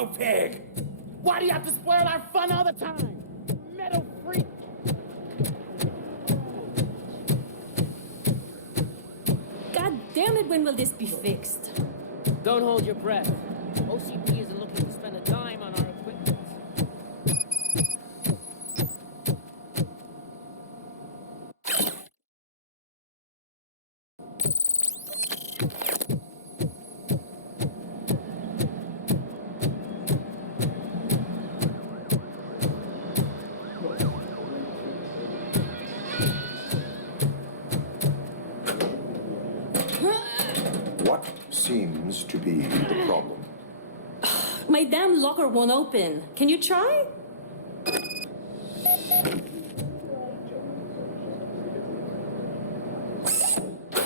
turbo pig! Why do you have to spoil our fun all the time? Metal freak! God damn it, when will this be fixed? Don't hold your breath. OCP isn't looking to spend a dime on our equipment. What seems to be the problem? My damn locker won't open. Can you try?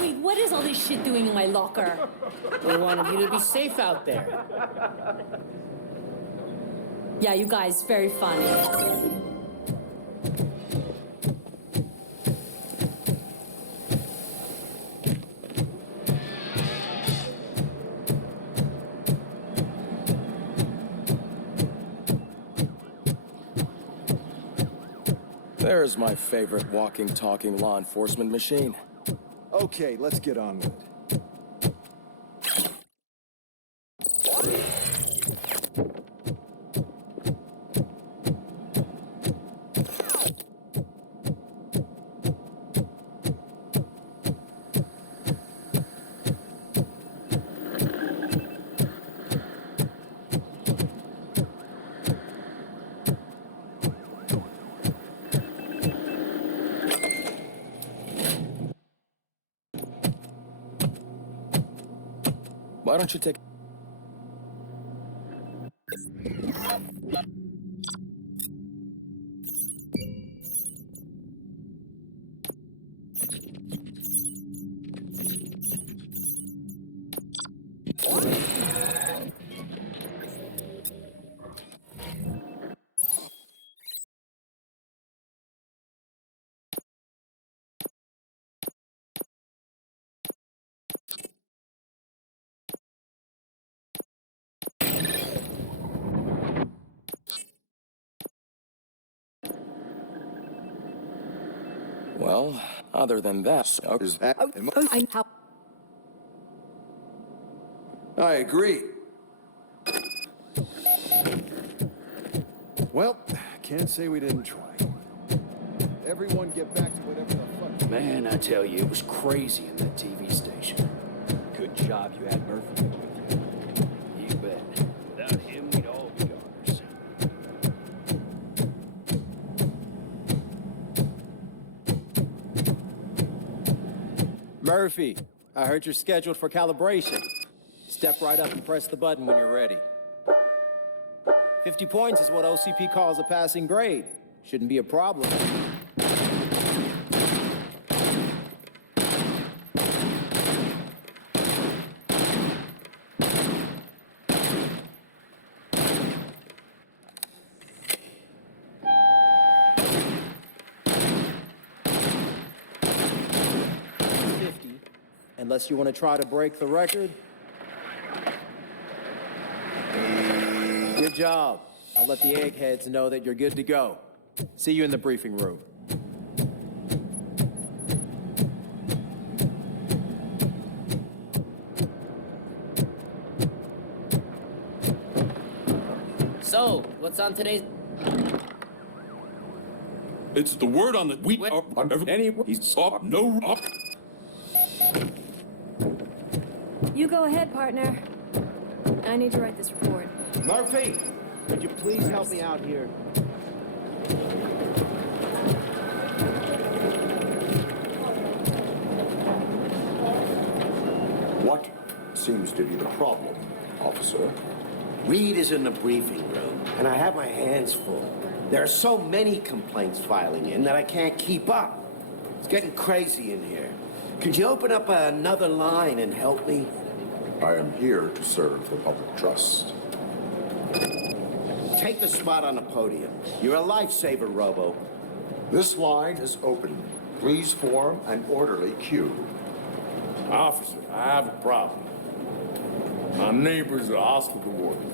Wait, what is all this shit doing in my locker? We wanted you to be safe out there. Yeah, you guys, very funny. There's my favorite walking, talking law enforcement machine. Okay, let's get on with it. Why don't you take... Well, other than that... Is that... I agree. Well, can't say we didn't try. Everyone get back to whatever the fuck... Man, I tell you, it was crazy in that TV station. Good job you had Murphy with you. You bet. Without him, we'd all be goners. Murphy, I heard you're scheduled for calibration. Step right up and press the button when you're ready. 50 points is what OCP calls a passing grade. Shouldn't be a problem. Unless you want to try to break the record. Good job. I'll let the eggheads know that you're good to go. See you in the briefing room. So, what's on today's... It's the word on the wheat. He's up, no up. You go ahead, partner. I need to write this report. Murphy, could you please help me out here? What seems to be the problem, officer? Reed is in the briefing room, and I have my hands full. There are so many complaints filing in that I can't keep up. It's getting crazy in here. Could you open up another line and help me? I am here to serve the public trust. Take the spot on the podium. You're a lifesaver, Robo. This line is open. Please form an orderly queue. Officer, I have a problem. My neighbor's a hospital warden.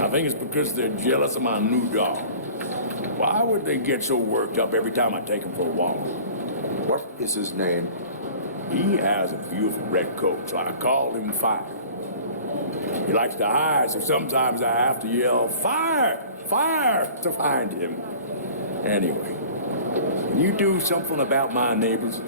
I think it's because they're jealous of my new dog. Why would they get so worked up every time I take him for a walk? What is his name? He has a beautiful red coat, so I call him Fire. He likes to hide, so sometimes I have to yell, "Fire! Fire!" to find him. Anyway, can you do something about my neighbors?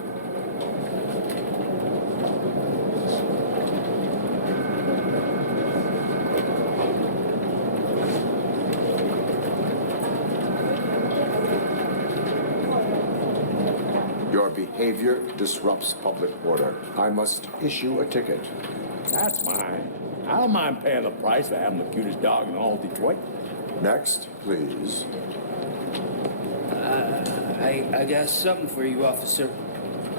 Your behavior disrupts public order. I must issue a ticket. That's mine. I don't mind paying the price for having the cutest dog in all Detroit. Next, please. I got something for you, officer.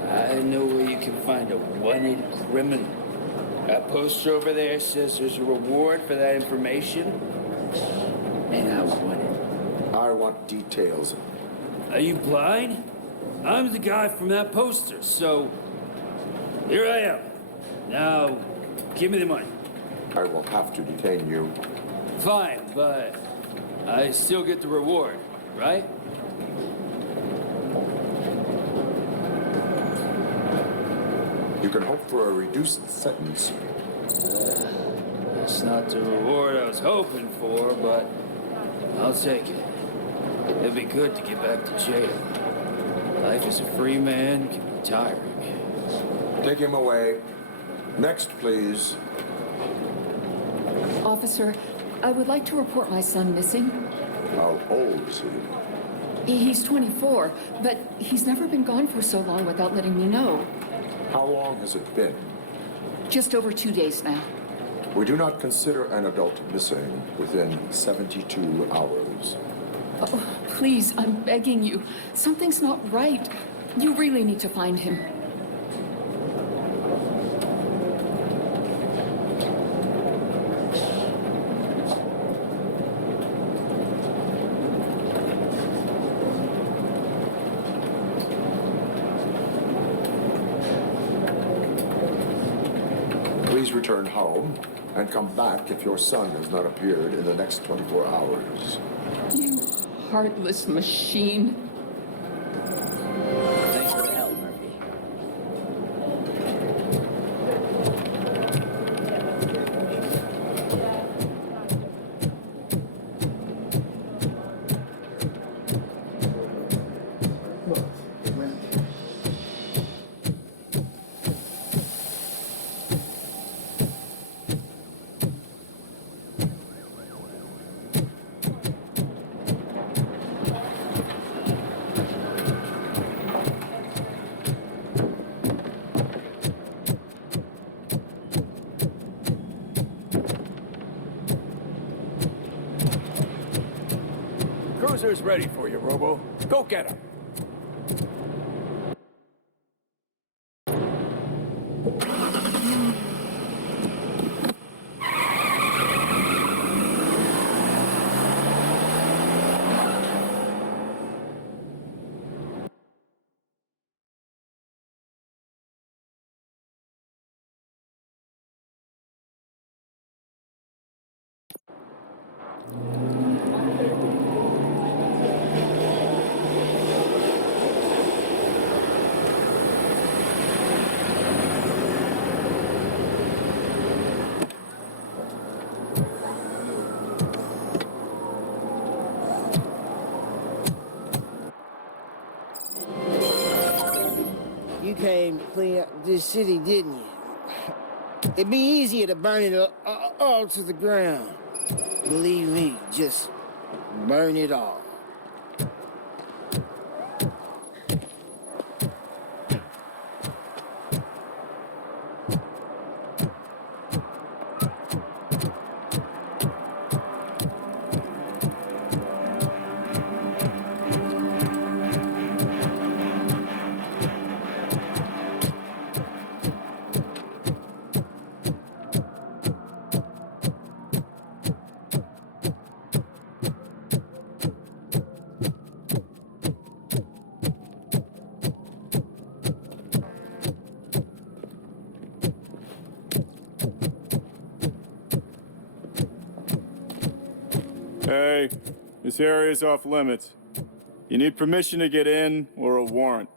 I know where you can find a wanted criminal. That poster over there says there's a reward for that information, and I want it. I want details. Are you blind? I'm the guy from that poster, so here I am. Now, give me the money. I will have to detain you. Fine, but I still get the reward, right? You can hope for a reduced sentence. That's not the reward I was hoping for, but I'll take it. It'd be good to get back to jail. Life as a free man can be tiring. Take him away. Next, please. Officer, I would like to report my son missing. How old is he? He's 24, but he's never been gone for so long without letting me know. How long has it been? Just over 2 days now. We do not consider an adult missing within 72 hours. Oh, please, I'm begging you. Something's not right. You really need to find him. Please return home and come back if your son has not appeared in the next 24 hours. You heartless machine. Thanks for the help, Murphy. Cruiser's ready for you, Robo. Go get him. You came to clean up this city, didn't you? It'd be easier to burn it all to the ground. Believe me, just burn it all. Hey, this area's off limits. You need permission to get in or a warrant.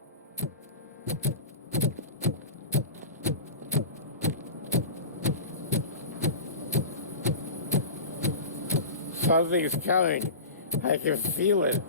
Something's coming. I can feel it.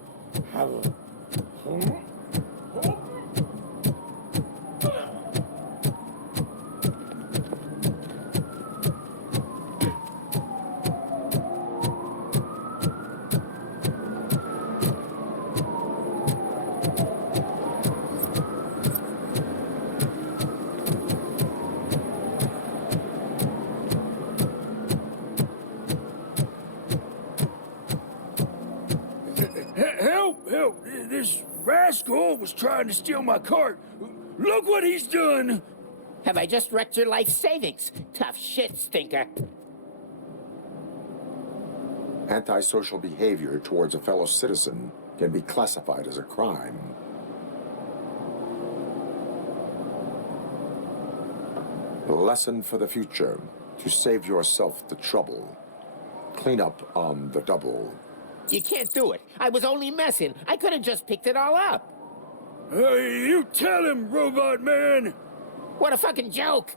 Help! Help! This rascal was trying to steal my cart. Look what he's done! Have I just wrecked your life savings? Tough shit, stinker. Antisocial behavior towards a fellow citizen can be classified as a crime. A lesson for the future: to save yourself the trouble. Clean up on the double. You can't do it. I was only messing. I could have just picked it all up. Hey, you tell him, Robot Man! What a fucking joke!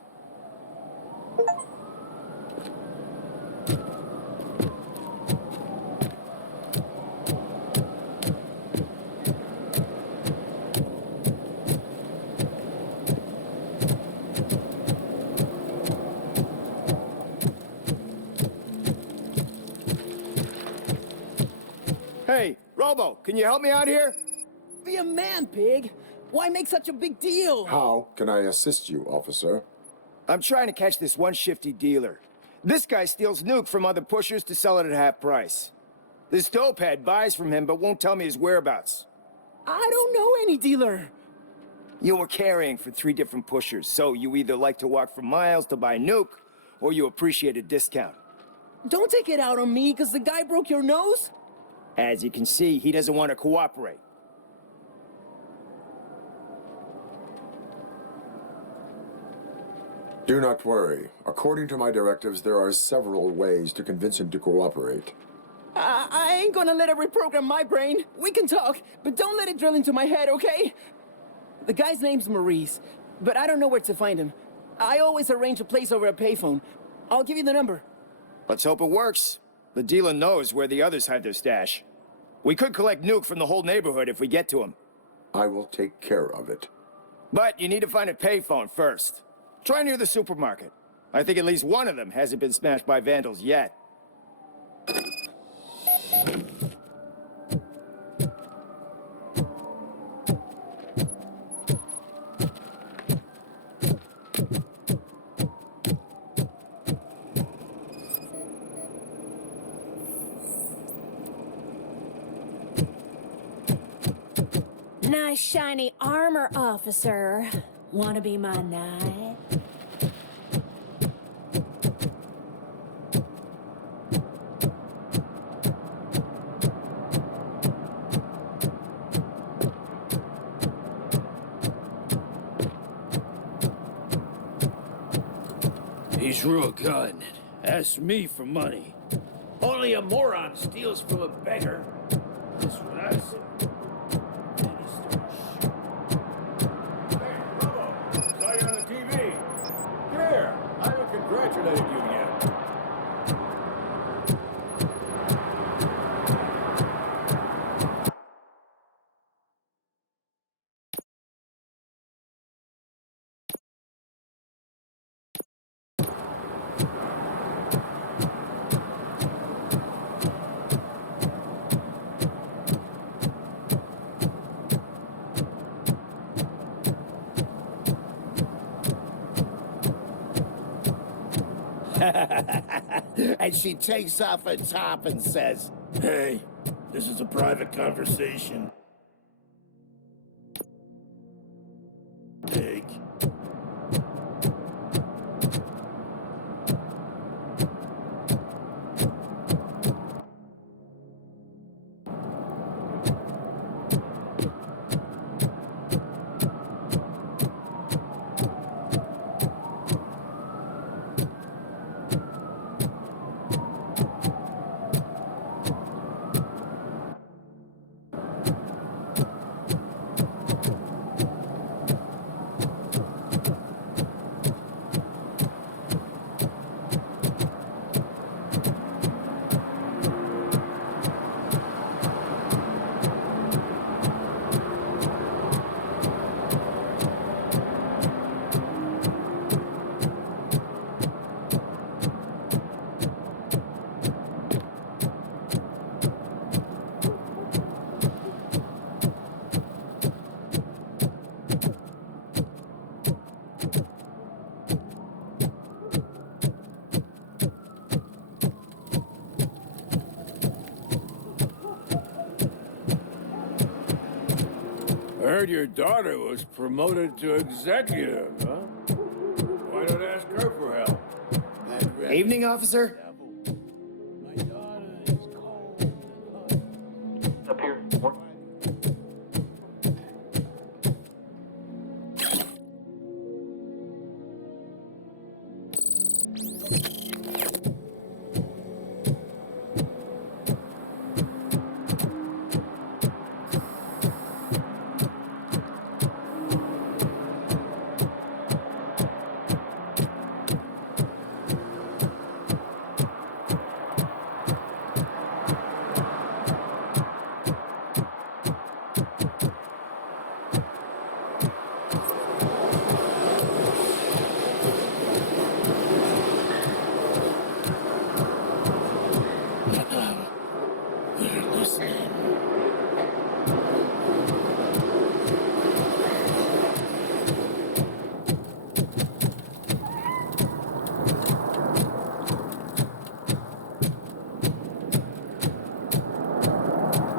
Hey, Robo, can you help me out here? Be a man, pig. Why make such a big deal? How can I assist you, officer? I'm trying to catch this one shifty dealer. This guy steals nuke from other pushers to sell it at half price. This dopehead buys from him but won't tell me his whereabouts. I don't know any dealer. You were carrying for 3 different pushers, so you either like to walk for miles to buy nuke, or you appreciate a discount. Don't take it out on me, because the guy broke your nose? As you can see, he doesn't want to cooperate. Do not worry. According to my directives, there are several ways to convince him to cooperate. I ain't gonna let it reprogram my brain. We can talk, but don't let it drill into my head, okay? The guy's name's Maurice, but I don't know where to find him. I always arrange a place over a payphone. I'll give you the number. Let's hope it works. The dealer knows where the others hide their stash. We could collect nuke from the whole neighborhood if we get to him. I will take care of it. But you need to find a payphone first. Try near the supermarket. I think at least one of them hasn't been smashed by vandals yet. Nice shiny armor, officer. Wanna be my knight? He's real good. Ask me for money. Only a moron steals from a beggar. That's what I said. Then he starts shooting. Hey, Robo! Saw you on the TV. Come here. I haven't congratulated you yet. And she takes off her top and says, Hey, this is a private conversation. Pig. I heard your daughter was promoted to executive, huh? Why don't ask her for help? Evening, officer. My daughter is cold and hot. Up here.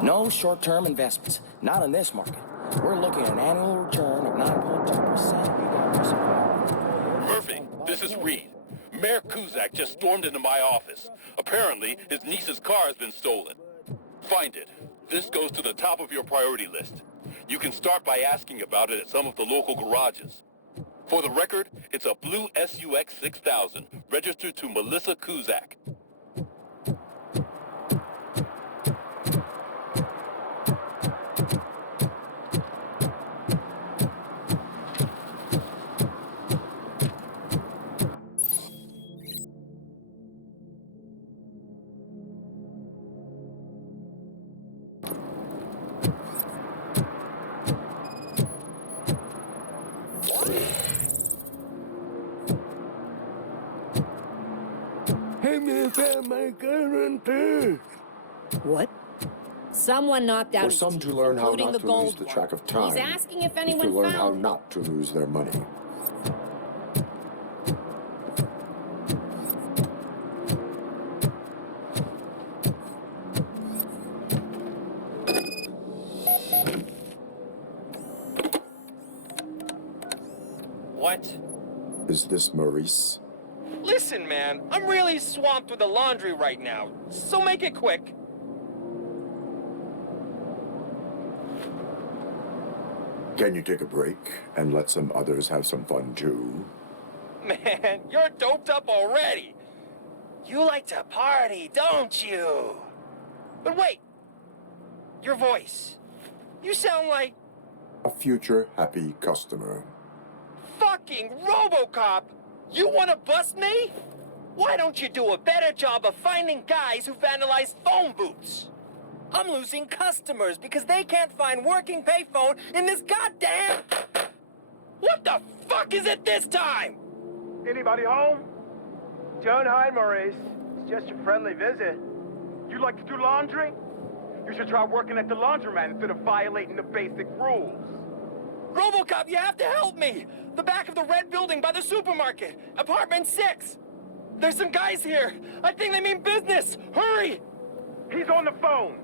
No short-term investments. Not in this market. We're looking at an annual return of 9.2%. Murphy, this is Reed. Mayor Kuzak just stormed into my office. Apparently, his niece's car has been stolen. Find it. This goes to the top of your priority list. You can start by asking about it at some of the local garages. For the record, it's a blue SUX 6000, registered to Melissa Kuzak. What? Someone knocked out For his some teeth, to learn how including not the to gold lose the one. track of time. He's asking if is anyone to learn how found... not to lose their money. What? Is this Maurice? Listen, man, I'm really swamped with the laundry right now, so make it quick. Can you take a break and let some others have some fun too? Man, you're doped up already. You like to party, don't you? But wait, your voice. You sound like A future happy customer. fucking RoboCop. You want to bust me? Why don't you do a better job of finding guys who vandalize phone booths? I'm losing customers because they can't find working payphone in this goddamn... What the fuck is it this time? Anybody home? Don't hide, Maurice. It's just a friendly visit. You like to do laundry? You should try working at the laundromat instead of violating the basic rules. RoboCop, you have to help me! The back of the red building by the supermarket, apartment 6. There's some guys here. I think they mean business. Hurry! He's on the phone.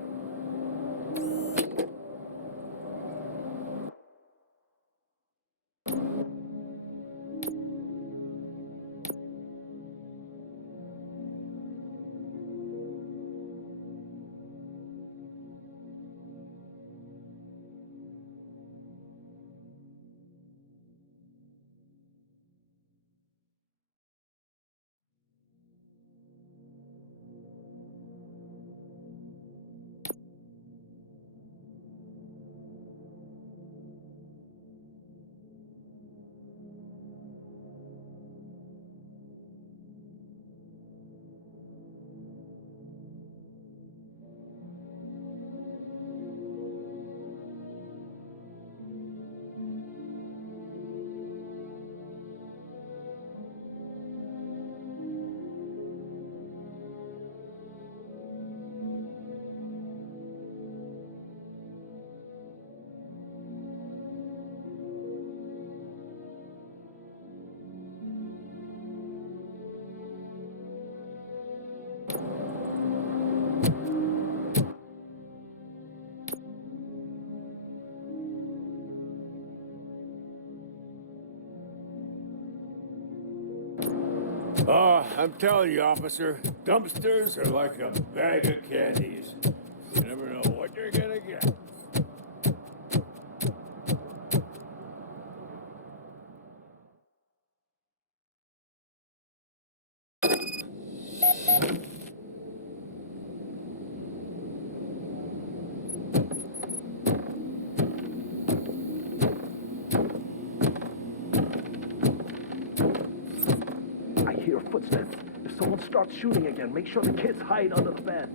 Oh, I'm telling you, officer, dumpsters are like a bag of candies. You never know what you're gonna get. I hear footsteps. If someone starts shooting again, make sure the kids hide under the bed.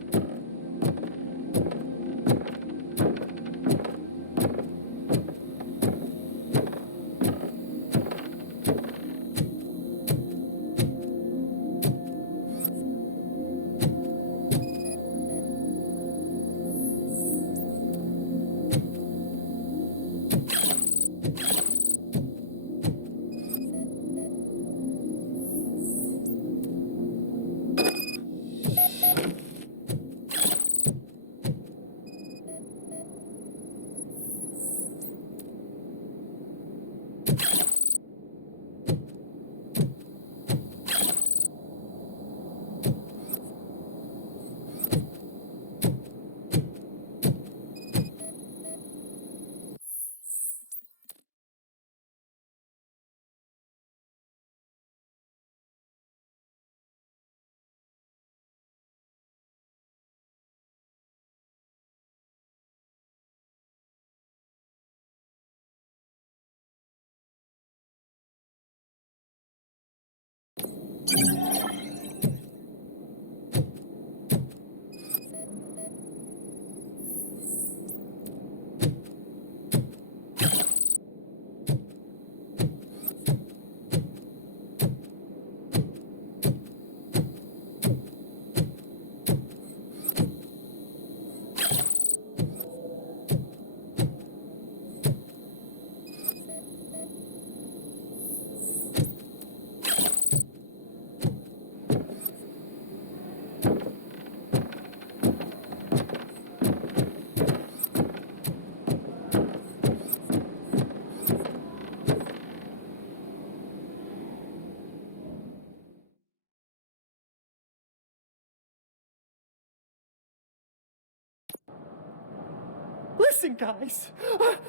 Listen, guys.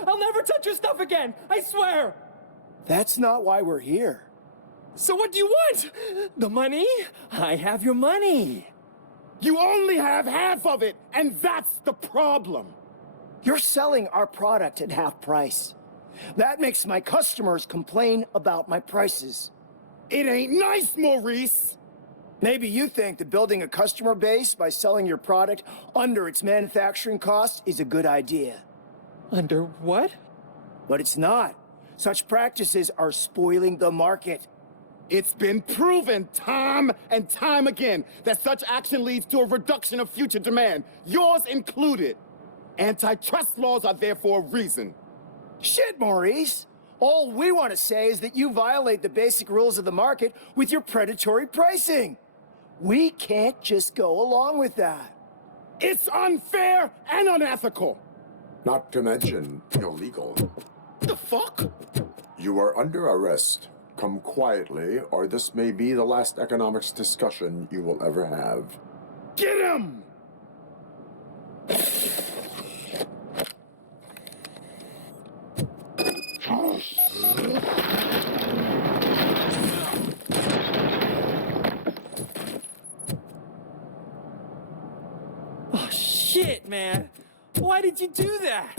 I'll never touch your stuff again. I swear. That's not why we're here. So what do you want? The money? I have your money. You only have half of it, and that's the problem. You're selling our product at half price. That makes my customers complain about my prices. It ain't nice, Maurice. Maybe you think that building a customer base by selling your product under its manufacturing cost is a good idea. Under what? But it's not. Such practices are spoiling the market. It's been proven time and time again that such action leads to a reduction of future demand, yours included. Antitrust laws are there for a reason. Shit, Maurice. All we want to say is that you violate the basic rules of the market with your predatory pricing. We can't just go along with that. It's unfair and unethical. Not to mention illegal. The fuck? You are under arrest. Come quietly, or this may be the last economics discussion you will ever have. Get him! Oh, shit, man. Why did you do that?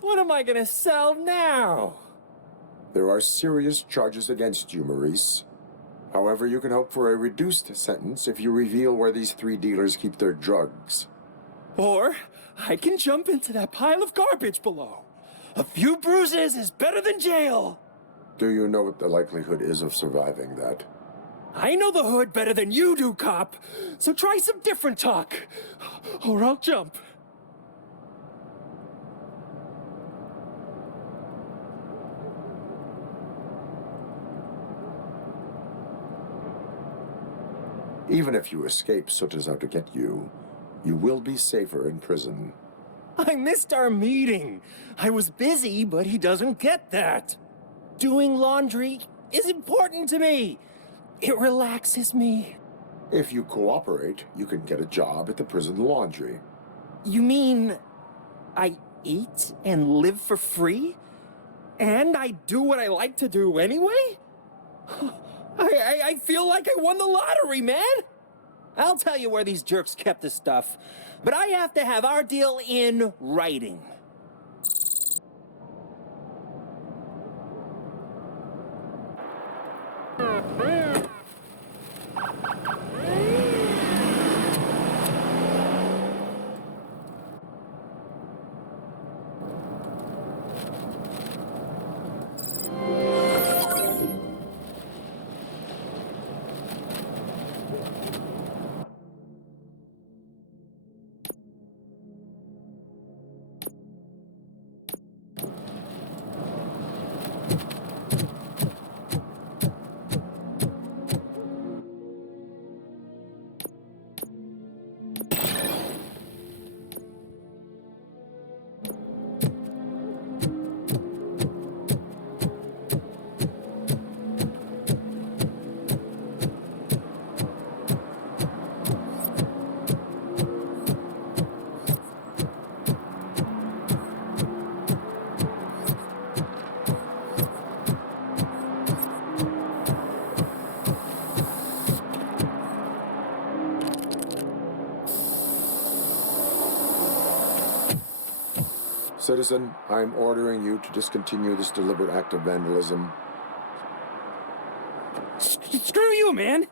What am I gonna sell now? There are serious charges against you, Maurice. However, you can hope for a reduced sentence if you reveal where these 3 dealers keep their drugs. Or I can jump into that pile of garbage below. A few bruises is better than jail. Do you know what the likelihood is of surviving that? I know the hood better than you do, cop. So try some different talk, or I'll jump. Even if you escape Soot is out to get you, you will be safer in prison. I missed our meeting. I was busy, but he doesn't get that. Doing laundry is important to me. It relaxes me. If you cooperate, you can get a job at the prison laundry. You mean I eat and live for free? And I do what I like to do anyway? I feel like I won the lottery, man! I'll tell you where these jerks kept the stuff, but I have to have our deal in writing. Citizen, I'm ordering you to discontinue this deliberate act of vandalism. Screw you, man!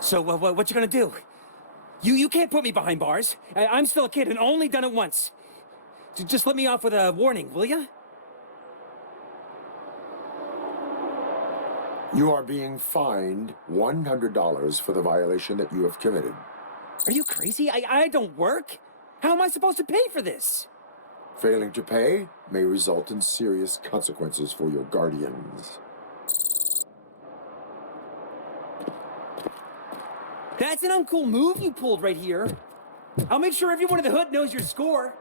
So, what you gonna do? You can't put me behind bars. I'm still a kid and only done it once. Just let me off with a warning, will ya? You are being fined $100 for the violation that you have committed. Are you crazy? I don't work. How am I supposed to pay for this? Failing to pay may result in serious consequences for your guardians. That's an uncool move you pulled right here. I'll make sure everyone in the hood knows your score.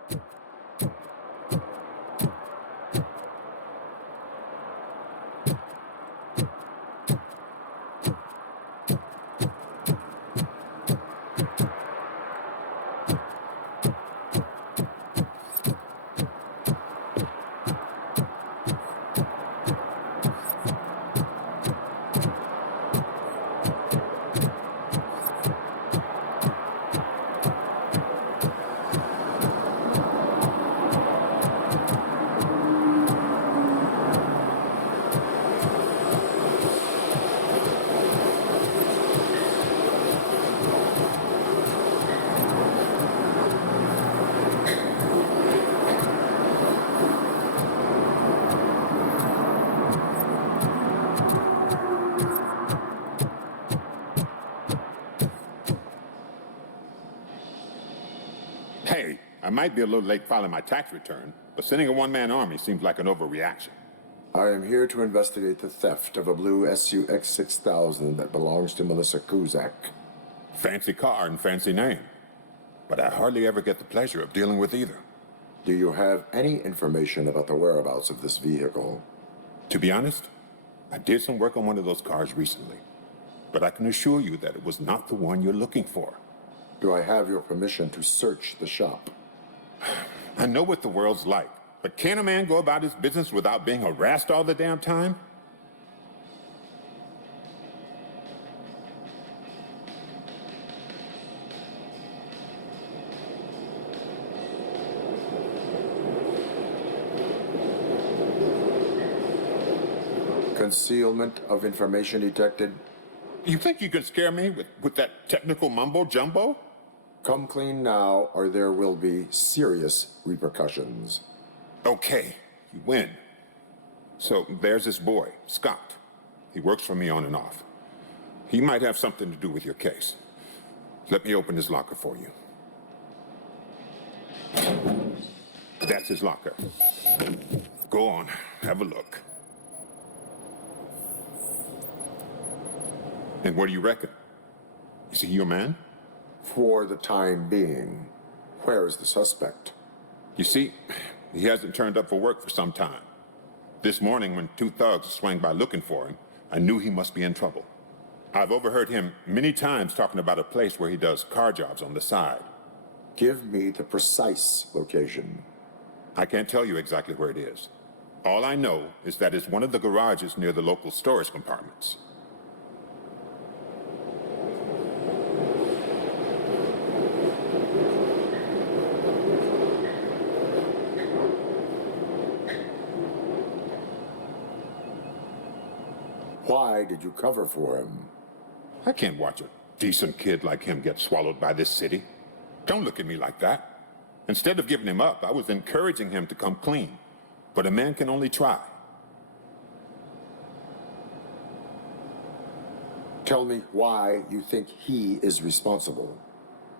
Hey, I might be a little late filing my tax return, but sending a one-man army seems like an overreaction. I am here to investigate the theft of a blue SUX 6000 that belongs to Melissa Kuzak. Fancy car and fancy name, but I hardly ever get the pleasure of dealing with either. Do you have any information about the whereabouts of this vehicle? To be honest, I did some work on one of those cars recently, but I can assure you that it was not the one you're looking for. Do I have your permission to search the shop? I know what the world's like, but can a man go about his business without being harassed all the damn time? Concealment of information detected. You think you can scare me with that technical mumbo-jumbo? Come clean now, or there will be serious repercussions. Okay, you win. So there's this boy, Scott. He works for me on and off. He might have something to do with your case. Let me open his locker for you. That's his locker. Go on, have a look. And what do you reckon? Is he your man? For the time being. Where is the suspect? You see, he hasn't turned up for work for some time. This morning, when two thugs swang by looking for him, I knew he must be in trouble. I've overheard him many times talking about a place where he does car jobs on the side. Give me the precise location. I can't tell you exactly where it is. All I know is that it's one of the garages near the local storage compartments. Why did you cover for him? I can't watch a decent kid like him get swallowed by this city. Don't look at me like that. Instead of giving him up, I was encouraging him to come clean. But a man can only try. Tell me why you think he is responsible.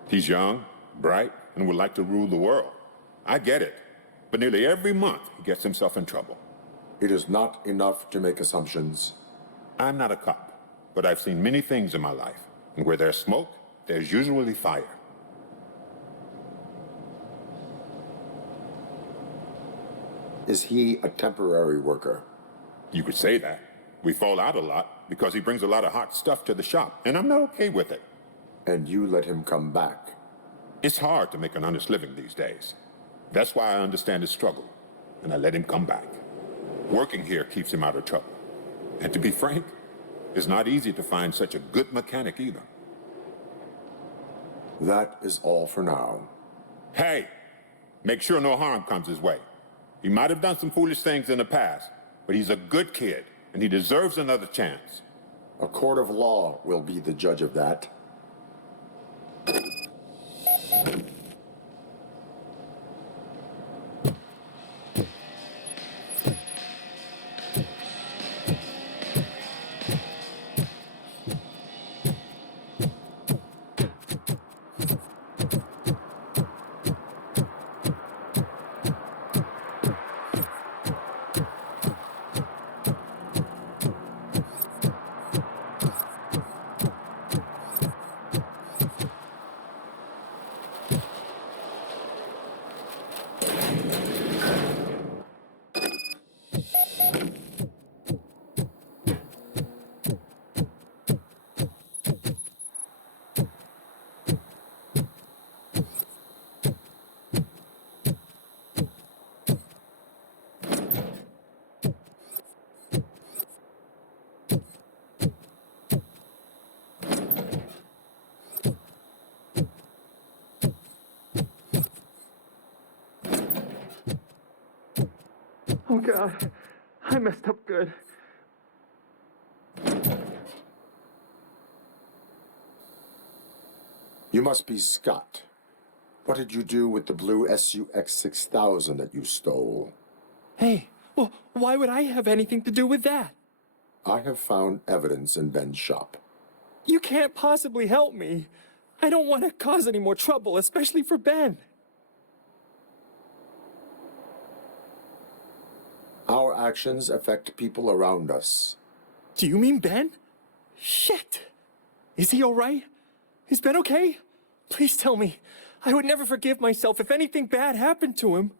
He's young, bright, and would like to rule the world. I get it. But nearly every month, he gets himself in trouble. It is not enough to make assumptions. I'm not a cop, but I've seen many things in my life. And where there's smoke, there's usually fire. Is he a temporary worker? You could say that. We fall out a lot because he brings a lot of hot stuff to the shop, and I'm not okay with it. And you let him come back? It's hard to make an honest living these days. That's why I understand his struggle, and I let him come back. Working here keeps him out of trouble. And to be frank, it's not easy to find such a good mechanic either. That is all for now. Hey, make sure no harm comes his way. He might have done some foolish things in the past, but he's a good kid, and he deserves another chance. A court of law will be the judge of that. Oh, God. I messed up good. You must be Scott. What did you do with the blue SUX 6000 that you stole? Hey, well, why would I have anything to do with that? I have found evidence in Ben's shop. You can't possibly help me. I don't want to cause any more trouble, especially for Ben. Our actions affect people around us. Do you mean Ben? Shit! Is he all right? Is Ben okay? Please tell me. I would never forgive myself if anything bad happened to him.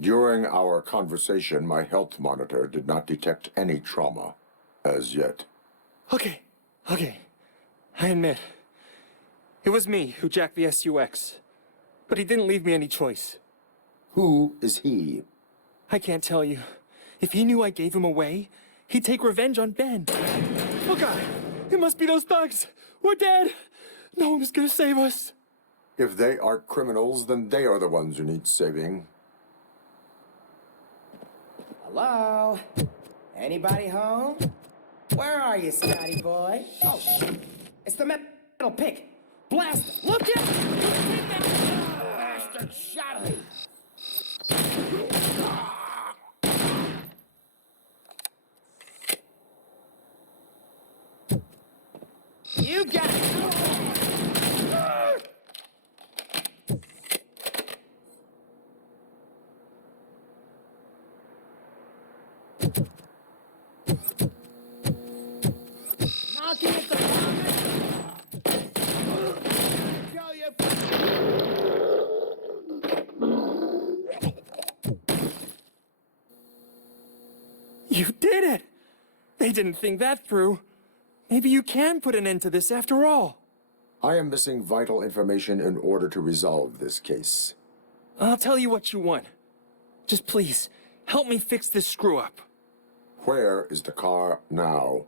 During our conversation, my health monitor did not detect any trauma as yet. Okay. I admit. It was me who jacked the SUX. But he didn't leave me any choice. Who is he? I can't tell you. If he knew I gave him away, he'd take revenge on Ben. Oh, God. It must be those thugs. We're dead. No one is gonna save us. If they are criminals, then they are the ones who need saving. Hello? Anybody home? Where are you, Scotty boy? Oh, shit. It's the metal pig. Blast it. Look out! Bastard shot me. You got it! Knocking at the You did it! They didn't think that through. Maybe you can put an end to this after all. I am missing vital information in order to resolve this case. I'll tell you what you want. Just please, help me fix this screw-up. Where is the car now?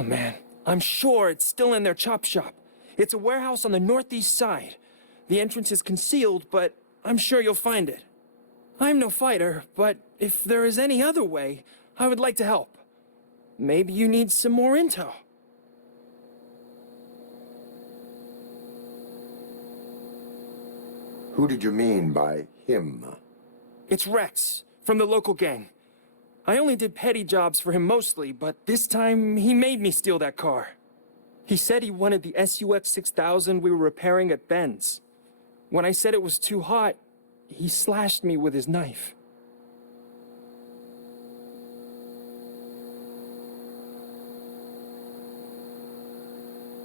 Oh man, I'm sure it's still in their chop shop. It's a warehouse on the northeast side. The entrance is concealed, but I'm sure you'll find it. I'm no fighter, but if there is any other way, I would like to help. Maybe you need some more intel. Who did you mean by him? It's Rex, from the local gang. I only did petty jobs for him mostly, but this time he made me steal that car. He said he wanted the SUX 6000 we were repairing at Ben's. When I said it was too hot, he slashed me with his knife.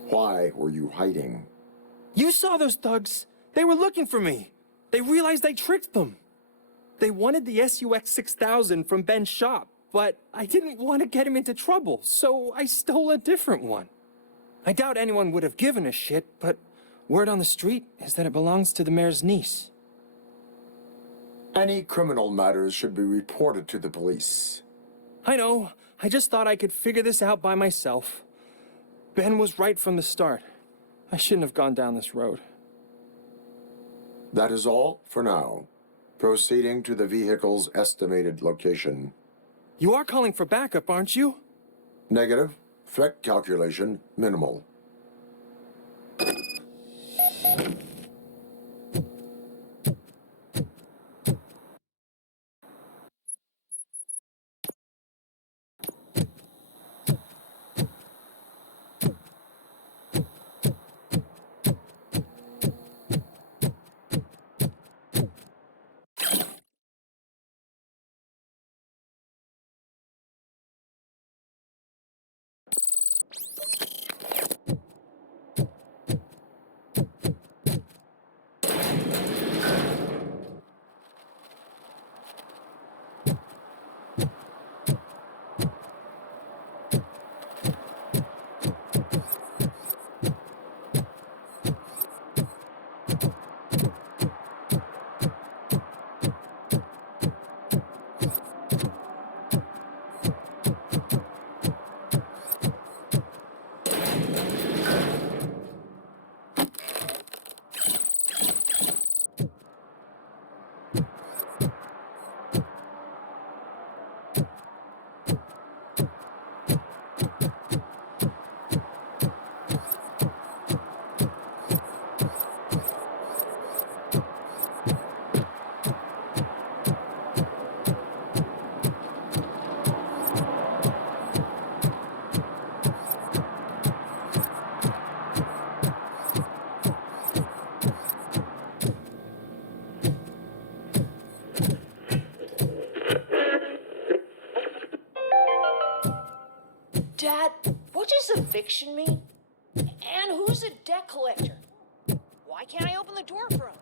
Why were you hiding? You saw those thugs. They were looking for me. They realized I tricked them. They wanted the SUX 6000 from Ben's shop, but I didn't want to get him into trouble, so I stole a different one. I doubt anyone would have given a shit, but word on the street is that it belongs to the mayor's niece. Any criminal matters should be reported to the police. I know. I just thought I could figure this out by myself. Ben was right from the start. I shouldn't have gone down this road. That is all for now. Proceeding to the vehicle's estimated location. You are calling for backup, aren't you? Negative. Threat calculation minimal. Dad, what does eviction mean? And who's a debt collector? Why can't I open the door for him?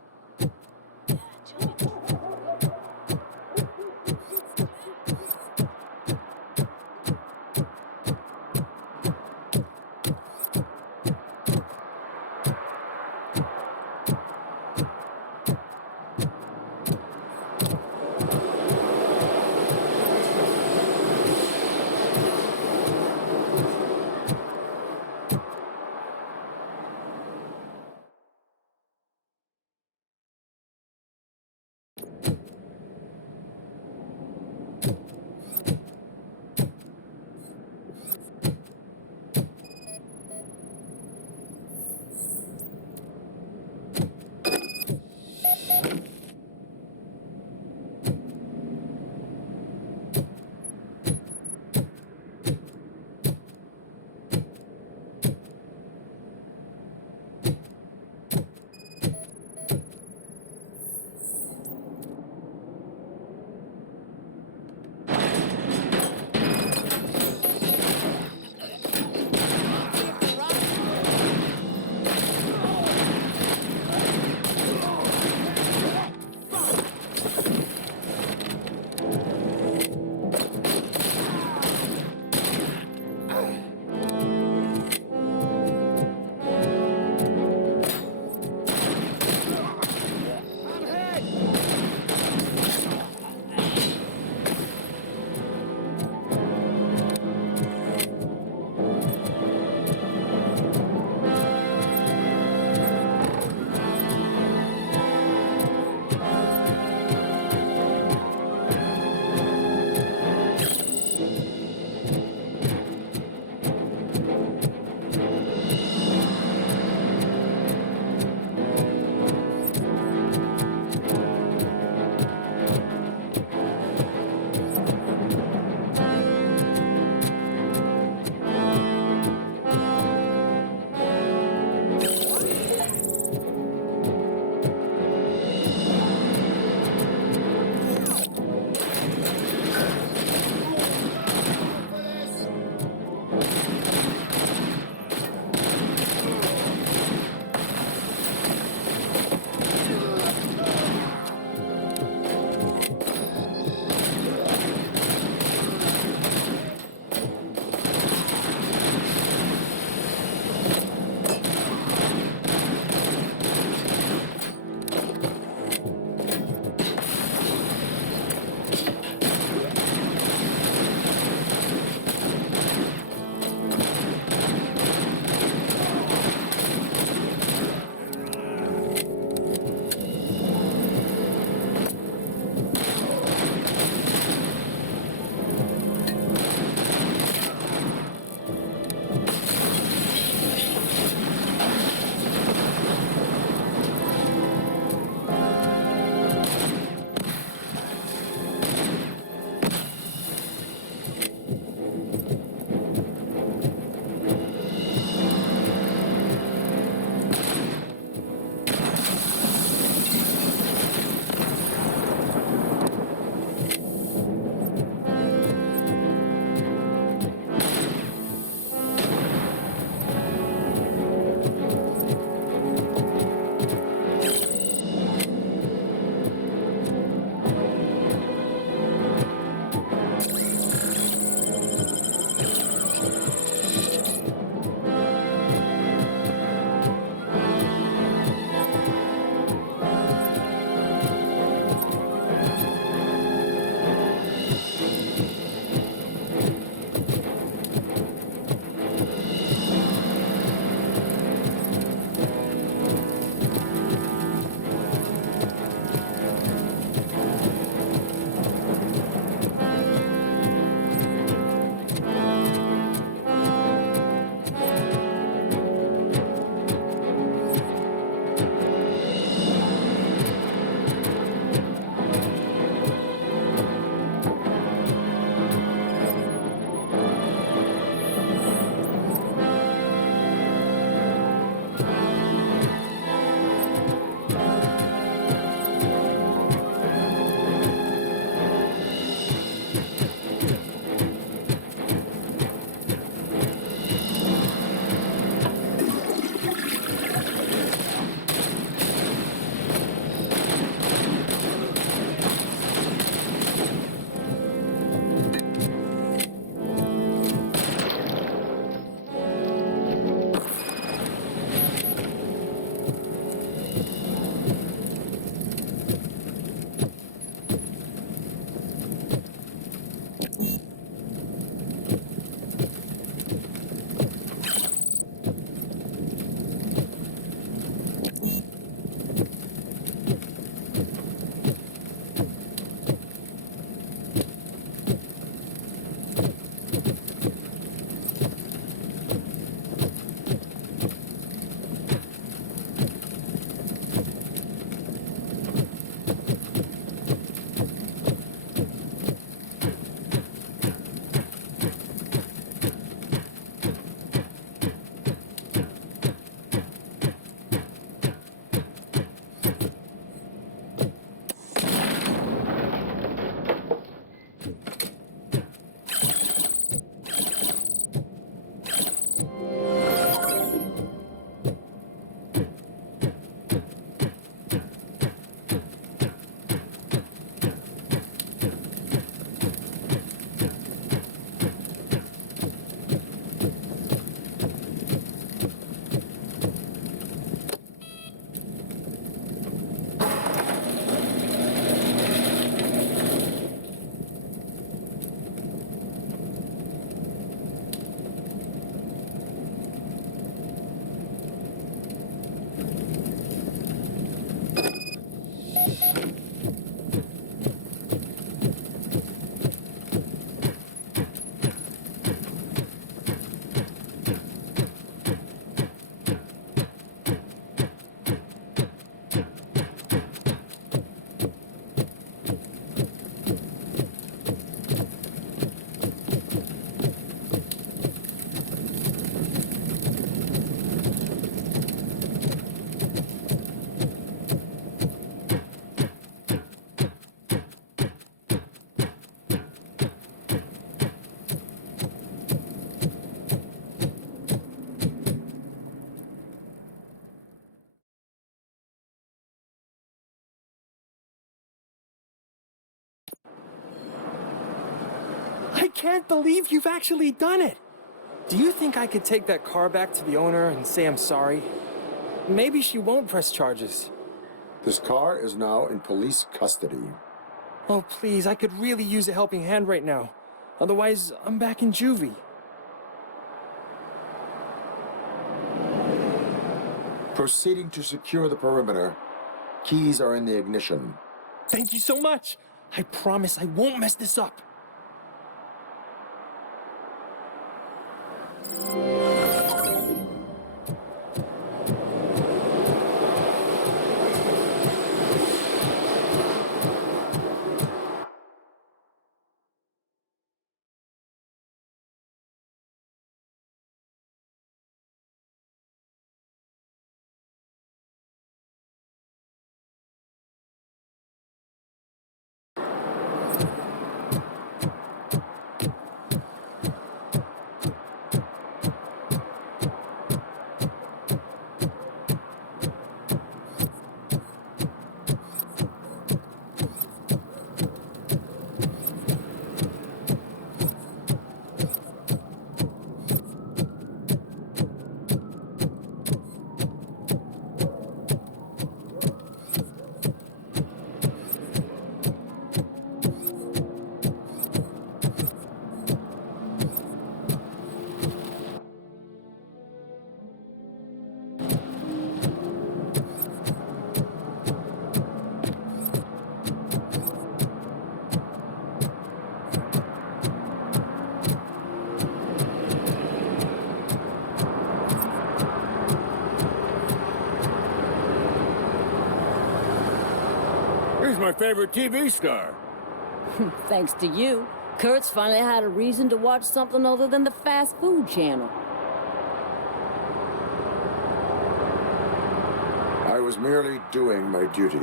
I can't believe you've actually done it. Do you think I could take that car back to the owner and say I'm sorry? Maybe she won't press charges. This car is now in police custody. Oh, please, I could really use a helping hand right now. Otherwise, I'm back in juvie. Proceeding to secure the perimeter. Keys are in the ignition. Thank you so much. I promise I won't mess this up. He's my favorite TV star. Thanks to you, Kurt's finally had a reason to watch something other than the fast food channel. I was merely doing my duty.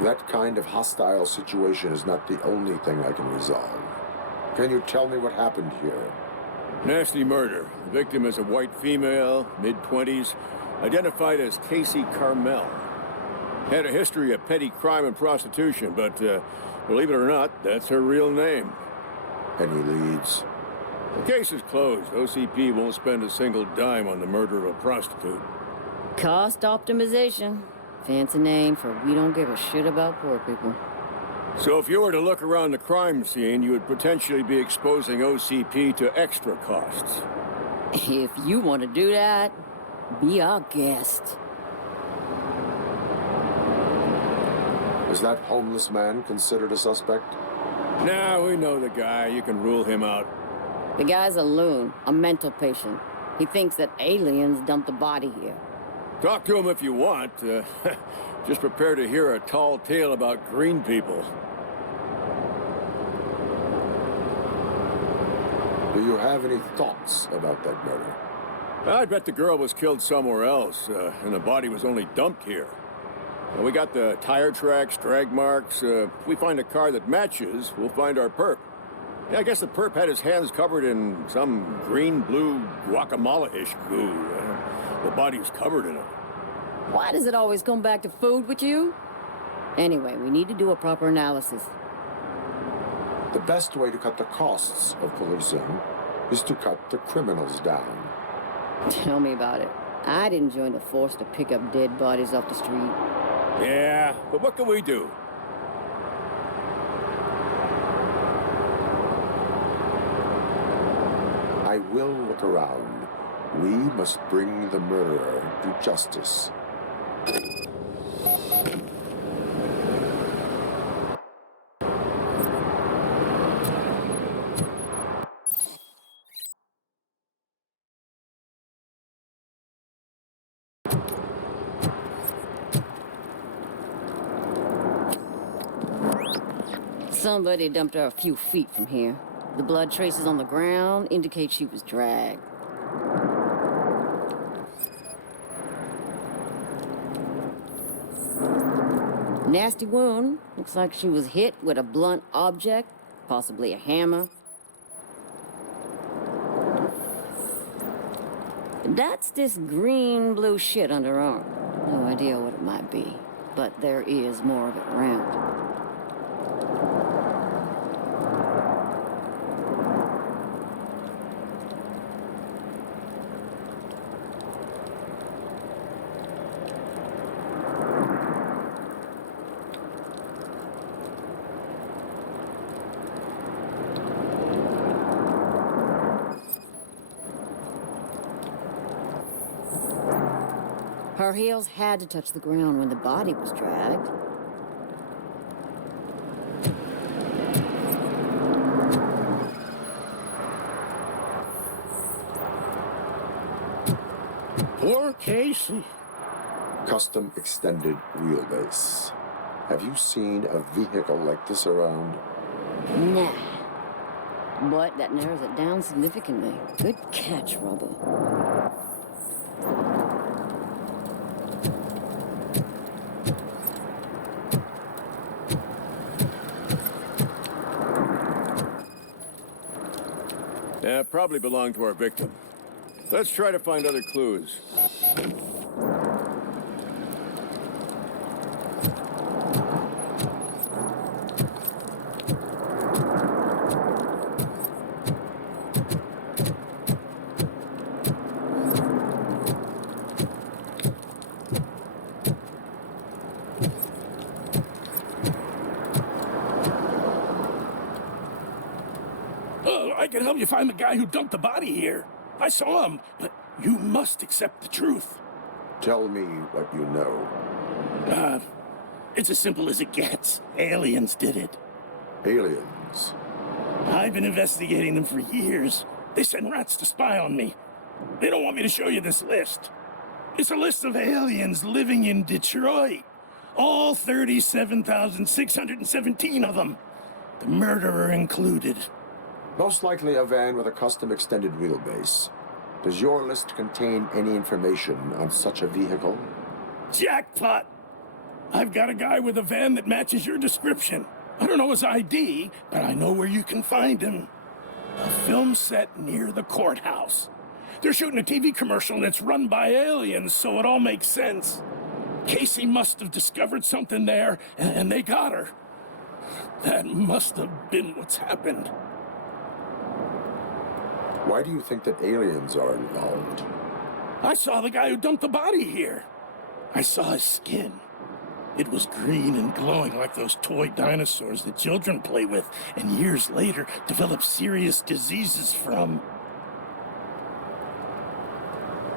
That kind of hostile situation is not the only thing I can resolve. Can you tell me what happened here? Nasty murder. The victim is a white female, mid-20s, identified as Casey Carmel. Had a history of petty crime and prostitution, but believe it or not, that's her real name. Any leads? The case is closed. OCP won't spend a single dime on the murder of a prostitute. Cost optimization. Fancy name for we don't give a shit about poor people. So if you were to look around the crime scene, you would potentially be exposing OCP to extra costs. If you want to do that, be our guest. Is that homeless man considered a suspect? Nah, we know the guy. You can rule him out. The guy's a loon, a mental patient. He thinks that aliens dumped the body here. Talk to him if you want. Just prepare to hear a tall tale about green people. Do you have any thoughts about that murder? I bet the girl was killed somewhere else, and the body was only dumped here. Well, we got the tire tracks, drag marks. If we find a car that matches, we'll find our perp. Yeah, I guess the perp had his hands covered in some green-blue guacamole-ish goo. The body's covered in it. Why does it always come back to food with you? Anyway, we need to do a proper analysis. The best way to cut the costs of policing is to cut the criminals down. Tell me about it. I didn't join the force to pick up dead bodies off the street. Yeah, but what can we do? I will look around. We must bring the murderer to justice. Somebody dumped her a few feet from here. The blood traces on the ground indicate she was dragged. Nasty wound. Looks like she was hit with a blunt object, possibly a hammer. That's this green-blue shit under her arm. No idea what it might be, but there is more of it around. Her heels had to touch the ground when the body was dragged. Poor Casey. Custom extended wheelbase. Have you seen a vehicle like this around? Nah. But that narrows it down significantly. Good catch, Robo. Yeah, probably belonged to our victim. Let's try to find other clues. I can help you find the guy who dumped the body here. I saw him, but you must accept the truth. Tell me what you know. It's as simple as it gets. Aliens did it. Aliens? I've been investigating them for years. They send rats to spy on me. They don't want me to show you this list. It's a list of aliens living in Detroit. All 37,617 of them. The murderer included. Most likely a van with a custom extended wheelbase. Does your list contain any information on such a vehicle? Jackpot! I've got a guy with a van that matches your description. I don't know his ID, but I know where you can find him. A film set near the courthouse. They're shooting a TV commercial and it's run by aliens, so it all makes sense. Casey must have discovered something there, and they got her. That must have been what's happened. Why do you think that aliens are involved? I saw the guy who dumped the body here. I saw his skin. It was green and glowing like those toy dinosaurs that children play with and years later develop serious diseases from.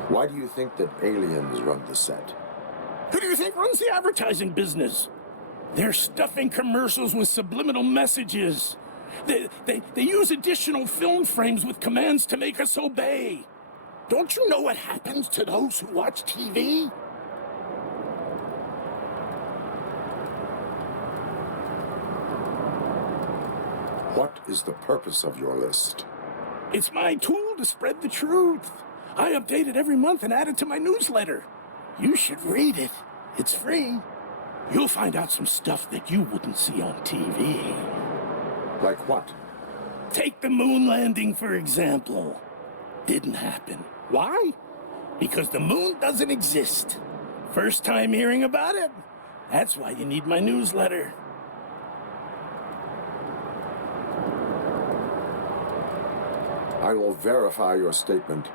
Why do you think that aliens run the set? Who do you think runs the advertising business? They're stuffing commercials with subliminal messages. They use additional film frames with commands to make us obey. Don't you know what happens to those who watch TV? What is the purpose of your list? It's my tool to spread the truth. I update it every month and add it to my newsletter. You should read it. It's free. You'll find out some stuff that you wouldn't see on TV. Like what? Take the moon landing, for example. Didn't happen. Why? Because the moon doesn't exist. First time hearing about it? That's why you need my newsletter. I will verify your statement.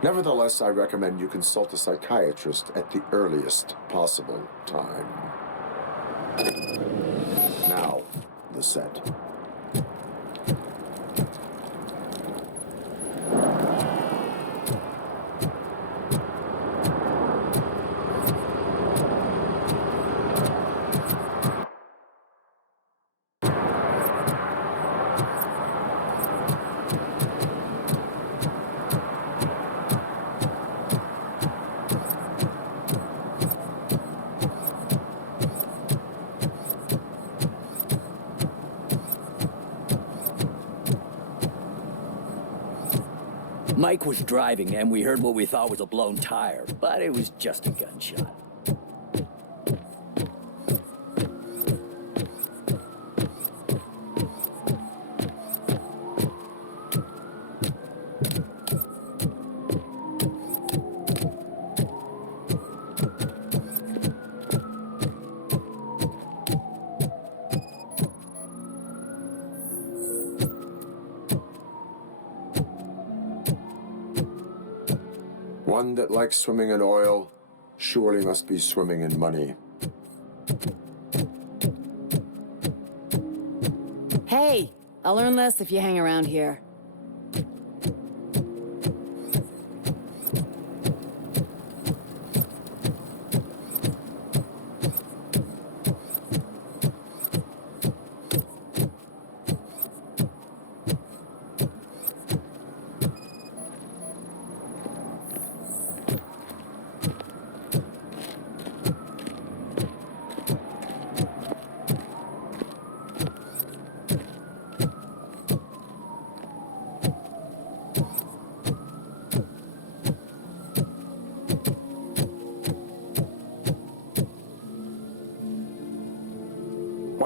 Nevertheless, I recommend you consult a psychiatrist at the earliest possible time. Now, the set. Mike was driving, and we heard what we thought was a blown tire, but it was just a gunshot. One that likes swimming in oil surely must be swimming in money. Hey, I'll learn less if you hang around here.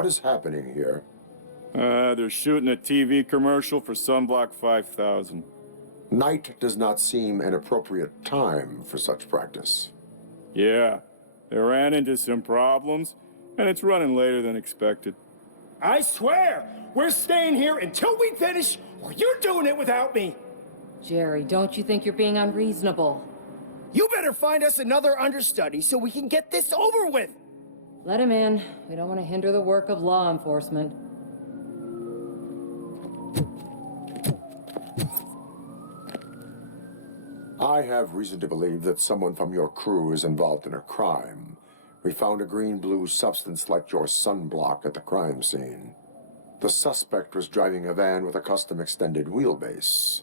What is happening here? They're shooting a TV commercial for Sunblock 5000. Night does not seem an appropriate time for such practice. Yeah, they ran into some problems, and it's running later than expected. I swear, we're staying here until we finish, or you're doing it without me. Jerry, don't you think you're being unreasonable? You better find us another understudy so we can get this over with. Let him in. We don't want to hinder the work of law enforcement. I have reason to believe that someone from your crew is involved in a crime. We found a green-blue substance like your sunblock at the crime scene. The suspect was driving a van with a custom extended wheelbase.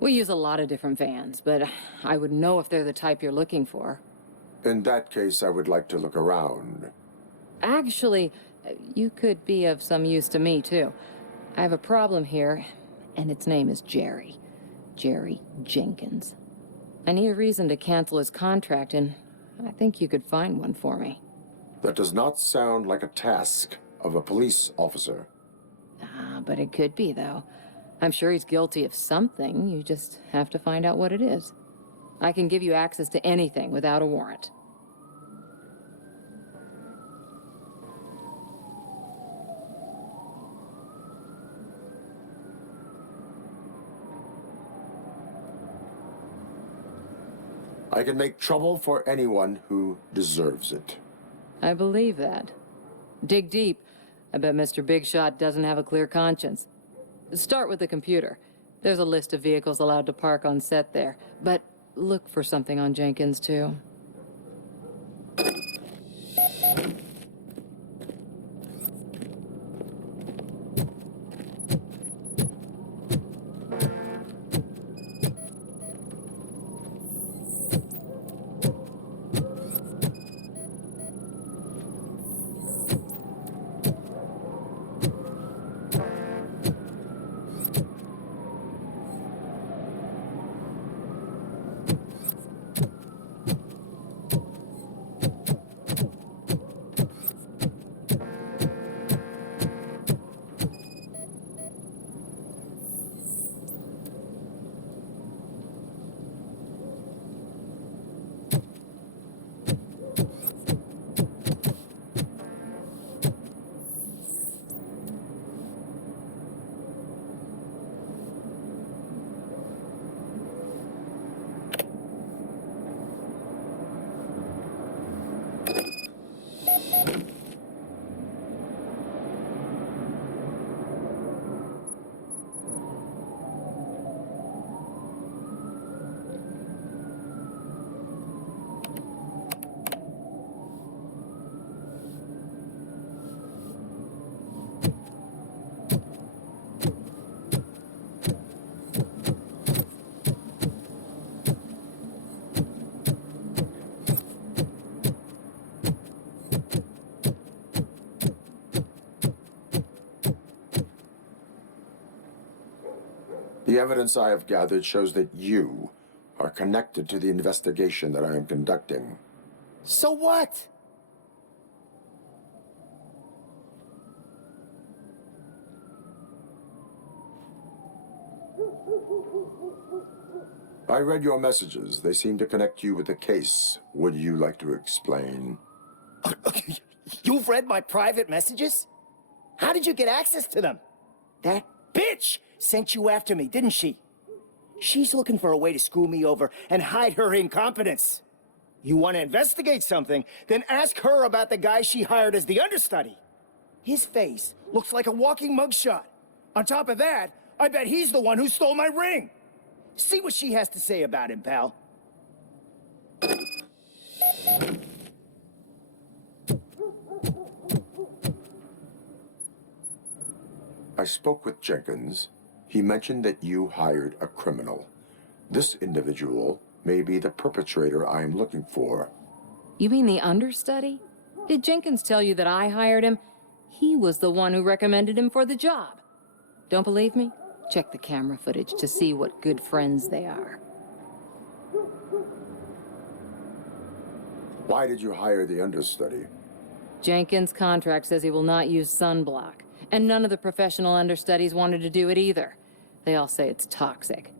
We use a lot of different vans, but I would know if they're the type you're looking for. In that case, I would like to look around. Actually, you could be of some use to me, too. I have a problem here, and its name is Jerry. Jerry Jenkins. I need a reason to cancel his contract, and I think you could find one for me. That does not sound like a task of a police officer. But it could be, though. I'm sure he's guilty of something. You just have to find out what it is. I can give you access to anything without a warrant. I can make trouble for anyone who deserves it. I believe that. Dig deep. I bet Mr. Big Shot doesn't have a clear conscience. Start with the computer. There's a list of vehicles allowed to park on set there. But look for something on Jenkins, too. The evidence I have gathered shows that you are connected to the investigation that I am conducting. So what? I read your messages. They seem to connect you with the case. Would you like to explain? You've read my private messages? How did you get access to them? That bitch sent you after me, didn't she? She's looking for a way to screw me over and hide her incompetence. You want to investigate something, then ask her about the guy she hired as the understudy. His face looks like a walking mugshot. On top of that, I bet he's the one who stole my ring. See what she has to say about him, pal. I spoke with Jenkins. He mentioned that you hired a criminal. This individual may be the perpetrator I am looking for. You mean the understudy? Did Jenkins tell you that I hired him? He was the one who recommended him for the job. Don't believe me? Check the camera footage to see what good friends they are. Why did you hire the understudy? Jenkins' contract says he will not use sunblock, and none of the professional understudies wanted to do it either. They all say it's toxic.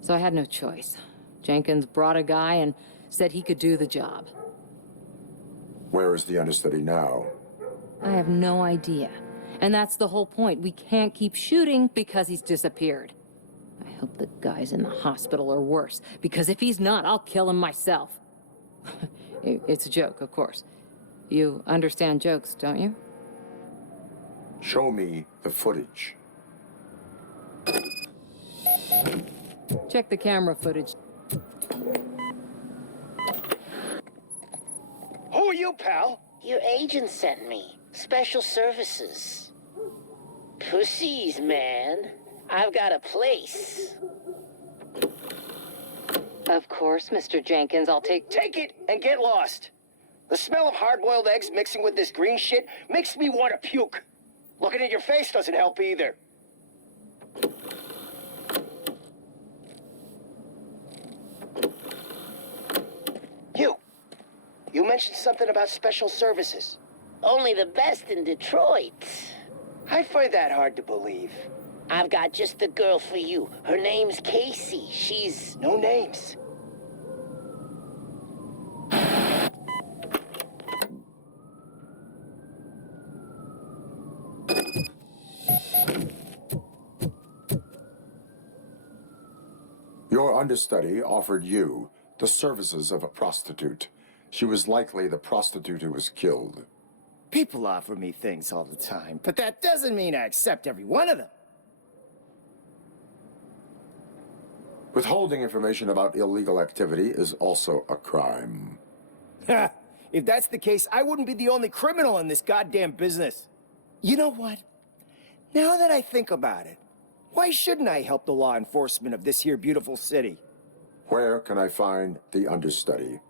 So I had no choice. Jenkins brought a guy and said he could do the job. Where is the understudy now? I have no idea. And that's the whole point. We can't keep shooting because he's disappeared. I hope the guy's in the hospital or worse, because if he's not, I'll kill him myself. It's a joke, of course. You understand jokes, don't you? Show me the footage. Check the camera footage. Who are you, pal? Your agent sent me. Special services. Pussies, man. I've got a place. Of course, Mr. Jenkins, I'll take... Take it and get lost. The smell of hard-boiled eggs mixing with this green shit makes me want to puke. Looking at your face doesn't help either. You mentioned something about special services. Only the best in Detroit. I find that hard to believe. I've got just the girl for you. Her name's Casey. She's... No names. Your understudy offered you the services of a prostitute. She was likely the prostitute who was killed. People offer me things all the time, but that doesn't mean I accept every one of them. Withholding information about illegal activity is also a crime. Ha! If that's the case, I wouldn't be the only criminal in this goddamn business. You know what? Now that I think about it, why shouldn't I help the law enforcement of this here beautiful city? Where can I find the understudy?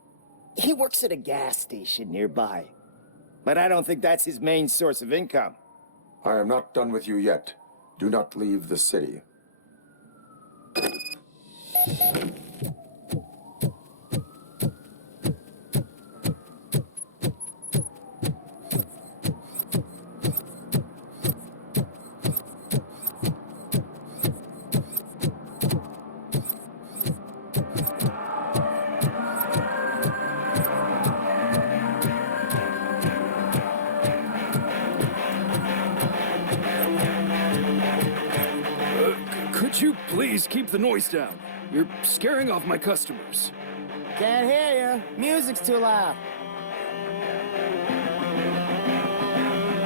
He works at a gas station nearby. But I don't think that's his main source of income. I am not done with you yet. Do not leave the city. Could you please keep the noise down? You're scaring off my customers. Can't hear you. Music's too loud.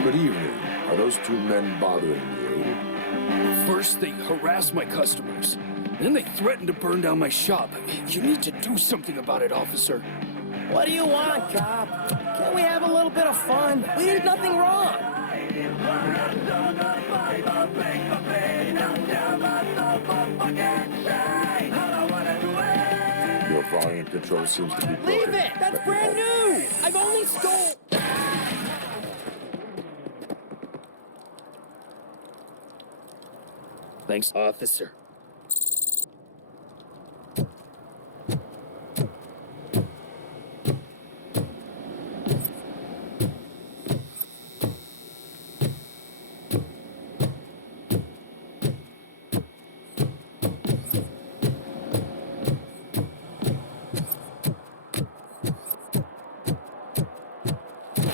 Good evening. Are those two men bothering you? First, they harass my customers. Then they threaten to burn down my shop. You need to do something about it, officer. What do you want, cop? Can't we have a little bit of fun? We did nothing wrong. Your volume control seems to be broken. Leave it! That's brand new! I've only stole... Thanks, officer.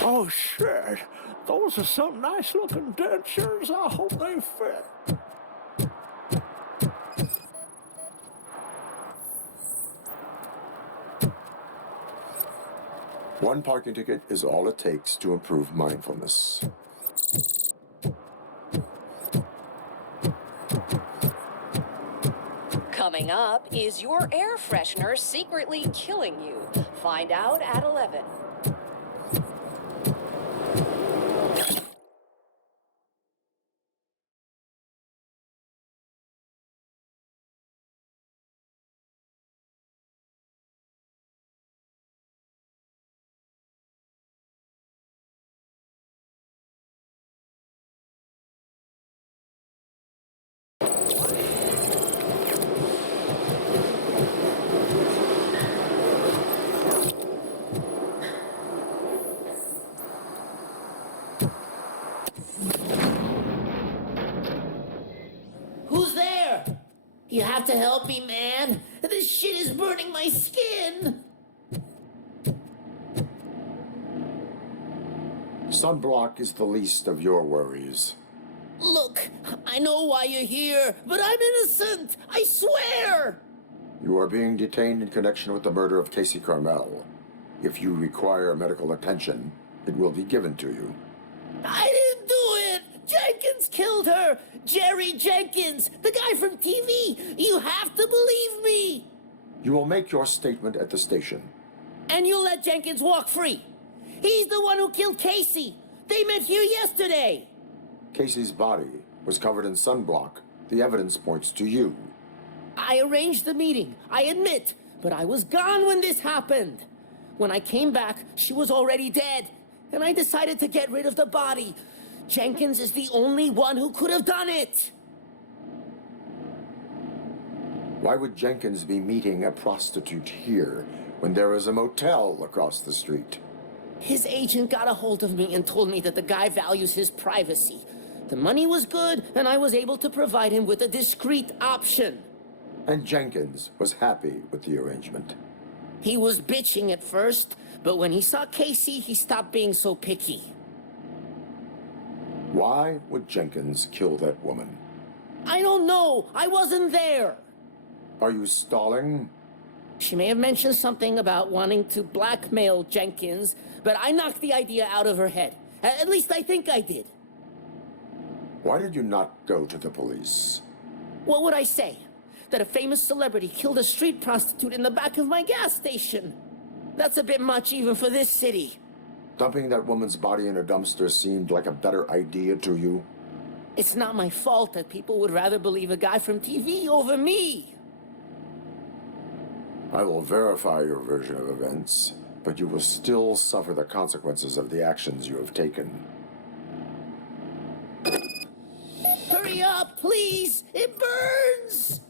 Oh, shit. Those are some nice-looking dentures. I hope they fit. One parking ticket is all it takes to improve mindfulness. Coming up, is your air freshener secretly killing you? Find out at 11. You have to help me, man. This shit is burning my skin. Sunblock is the least of your worries. Look, I know why you're here, but I'm innocent. I swear. You are being detained in connection with the murder of Casey Carmel. If you require medical attention, it will be given to you. I didn't do it. Jenkins killed her. Jerry Jenkins, the guy from TV. You have to believe me. You will make your statement at the station. And you'll let Jenkins walk free. He's the one who killed Casey. They met here yesterday. Casey's body was covered in sunblock. The evidence points to you. I arranged the meeting, I admit, but I was gone when this happened. When I came back, she was already dead, and I decided to get rid of the body. Jenkins is the only one who could have done it. Why would Jenkins be meeting a prostitute here when there is a motel across the street? His agent got a hold of me and told me that the guy values his privacy. The money was good, and I was able to provide him with a discreet option. And Jenkins was happy with the arrangement. He was bitching at first, but when he saw Casey, he stopped being so picky. Why would Jenkins kill that woman? I don't know. I wasn't there. Are you stalling? She may have mentioned something about wanting to blackmail Jenkins, but I knocked the idea out of her head. At least I think I did. Why did you not go to the police? What would I say? That a famous celebrity killed a street prostitute in the back of my gas station? That's a bit much even for this city. Dumping that woman's body in a dumpster seemed like a better idea to you? It's not my fault that people would rather believe a guy from TV over me. I will verify your version of events, but you will still suffer the consequences of the actions you have taken. Hurry up, please! It burns!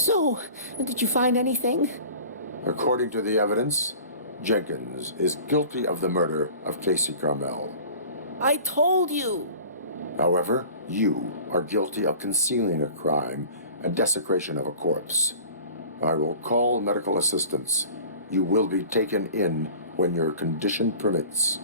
So, did you find anything? According to the evidence, Jenkins is guilty of the murder of Casey Carmel. I told you! However, you are guilty of concealing a crime and desecration of a corpse. I will call medical assistance. You will be taken in when your condition permits.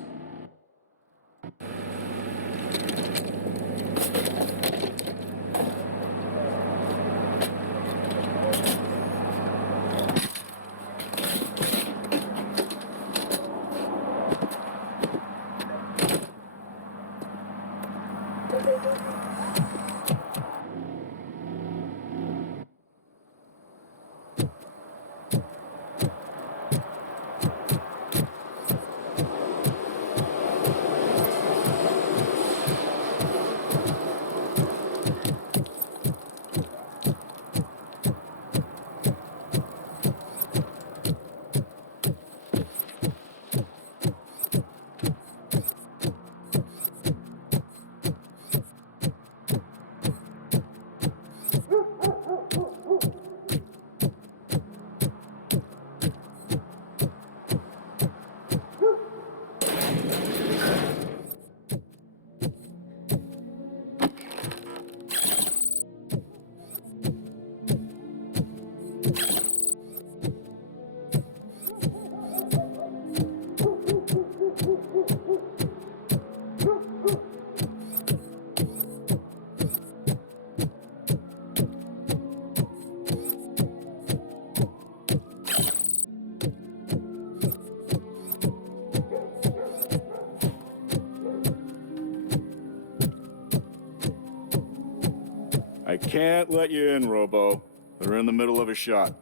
can't let you in, Robo. They're in the middle of a shot.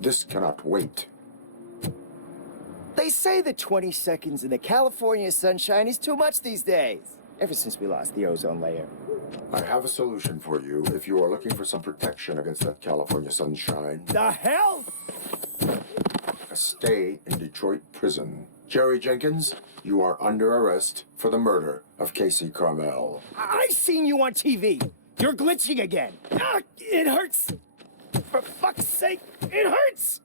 This cannot wait. They say that 20 seconds in the California sunshine is too much these days. Ever since we lost the ozone layer. I have a solution for you if you are looking for some protection against that California sunshine. The hell? A stay in Detroit prison. Jerry Jenkins, you are under arrest for the murder of Casey Carmel. I've seen you on TV. You're glitching again. Ah, it hurts. For fuck's sake, it hurts.